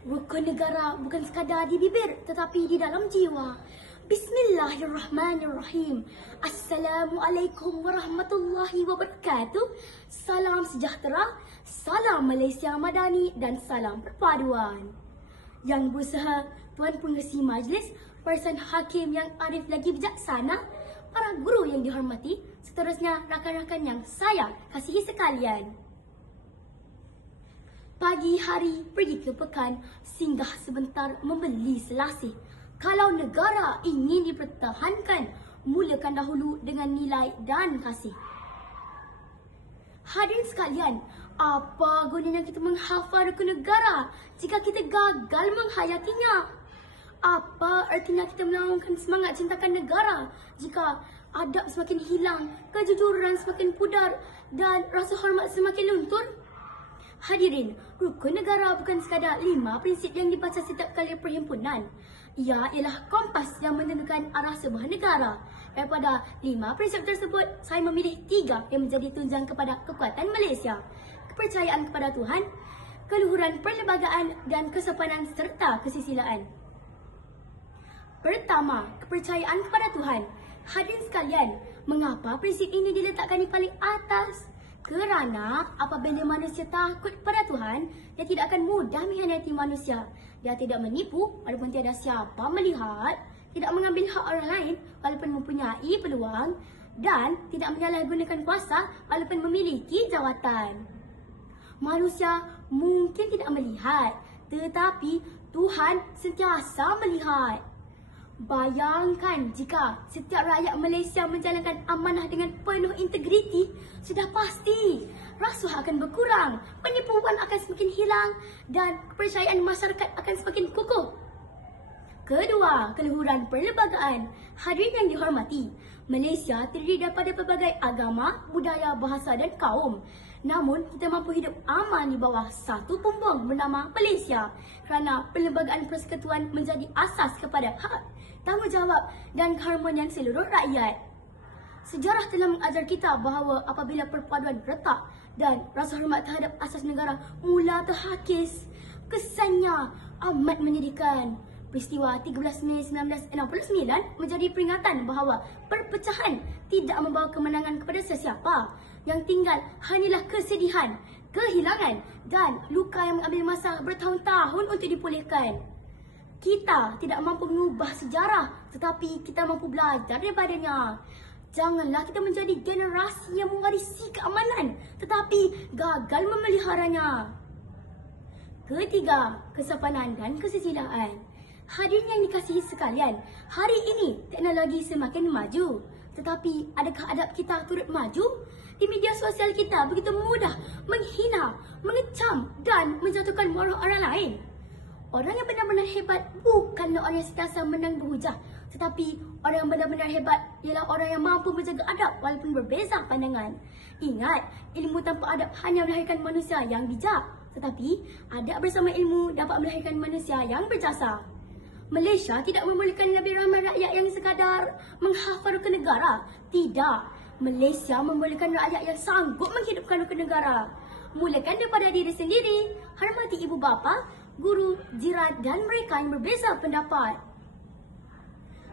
Rukun negara bukan sekadar di bibir tetapi di dalam jiwa. Bismillahirrahmanirrahim. Assalamualaikum warahmatullahi wabarakatuh. Salam sejahtera, salam Malaysia Madani dan salam perpaduan. Yang berusaha Tuan Pengerusi Majlis, Persan Hakim yang arif lagi bijaksana, para guru yang dihormati, seterusnya rakan-rakan yang saya kasihi sekalian. Pagi hari pergi ke pekan, singgah sebentar membeli selasih. Kalau negara ingin dipertahankan, mulakan dahulu dengan nilai dan kasih. Hadirin sekalian, apa gunanya kita menghafal rukun negara jika kita gagal menghayatinya? Apa artinya kita melaungkan semangat cintakan negara jika adab semakin hilang, kejujuran semakin pudar dan rasa hormat semakin luntur? Hadirin, rukun negara bukan sekadar 5 prinsip yang dibaca setiap kali perhimpunan. Ia ialah kompas yang menentukan arah sebuah negara. Daripada 5 prinsip tersebut, saya memilih 3 yang menjadi tunjang kepada kekuatan Malaysia. Kepercayaan kepada Tuhan, keluhuran perlembagaan dan kesopanan serta kesusilaan. Pertama, kepercayaan kepada Tuhan. Hadirin sekalian, mengapa prinsip ini diletakkan di paling atas? Kerana apabila manusia takut kepada Tuhan, dia tidak akan mudah mengkhianati manusia. Dia tidak menipu walaupun tiada siapa melihat, tidak mengambil hak orang lain walaupun mempunyai peluang, dan tidak menyalahgunakan kuasa walaupun memiliki jawatan. Manusia mungkin tidak melihat, tetapi Tuhan sentiasa melihat. Bayangkan jika setiap rakyat Malaysia menjalankan amanah dengan penuh integriti, sudah pasti rasuah akan berkurang, penipuan akan semakin hilang dan kepercayaan masyarakat akan semakin kukuh. Kedua, keluhuran perlembagaan. Hadirin yang dihormati, Malaysia terdiri daripada pelbagai agama, budaya, bahasa dan kaum. Namun, kita mampu hidup aman di bawah satu bumbung bernama Malaysia kerana perlembagaan persekutuan menjadi asas kepada hak, tanggungjawab dan keharmonian seluruh rakyat. Sejarah telah mengajar kita bahawa apabila perpaduan retak dan rasa hormat terhadap asas negara mula terhakis, kesannya amat menyedihkan. Peristiwa 13 Mei 1969 menjadi peringatan bahawa perpecahan tidak membawa kemenangan kepada sesiapa. Yang tinggal hanyalah kesedihan, kehilangan dan luka yang mengambil masa bertahun-tahun untuk dipulihkan. Kita tidak mampu mengubah sejarah, tetapi kita mampu belajar daripadanya. Janganlah kita menjadi generasi yang mewarisi keamanan, tetapi gagal memeliharanya. Ketiga, kesopanan dan kesusilaan. Hadirin yang dikasihi sekalian, hari ini teknologi semakin maju. Tetapi adakah adab kita turut maju? Di media sosial kita begitu mudah menghina, mengecam dan menjatuhkan maruah orang lain. Orang yang benar-benar hebat bukanlah orang yang sentiasa menang berhujah, tetapi orang yang benar-benar hebat ialah orang yang mampu menjaga adab walaupun berbeza pandangan. Ingat, ilmu tanpa adab hanya melahirkan manusia yang bijak, tetapi adab bersama ilmu dapat melahirkan manusia yang berjasa. Malaysia tidak membolehkan lebih ramai rakyat yang sekadar menghafal rukun negara. Tidak. Malaysia membolehkan rakyat yang sanggup menghidupkan rukun negara. Mulakan daripada diri sendiri. Hormati ibu bapa, guru, jiran dan mereka yang berbeza pendapat.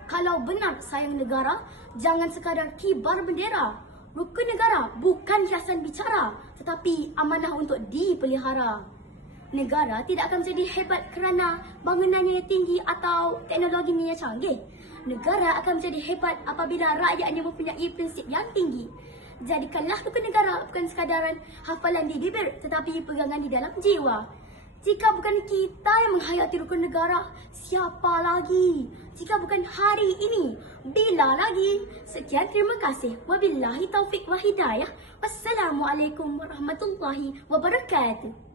Kalau benar sayang negara, jangan sekadar kibar bendera. Rukun negara bukan hiasan bicara, tetapi amanah untuk dipelihara. Negara tidak akan menjadi hebat kerana bangunannya yang tinggi atau teknologinya yang canggih. Negara akan menjadi hebat apabila rakyatnya mempunyai prinsip yang tinggi. Jadikanlah rukun negara bukan sekadaran hafalan di bibir, tetapi pegangan di dalam jiwa. Jika bukan kita yang menghayati rukun negara, siapa lagi? Jika bukan hari ini, bila lagi? Sekian, terima kasih. Wabillahi taufiq wa hidayah. Wassalamualaikum warahmatullahi wabarakatuh.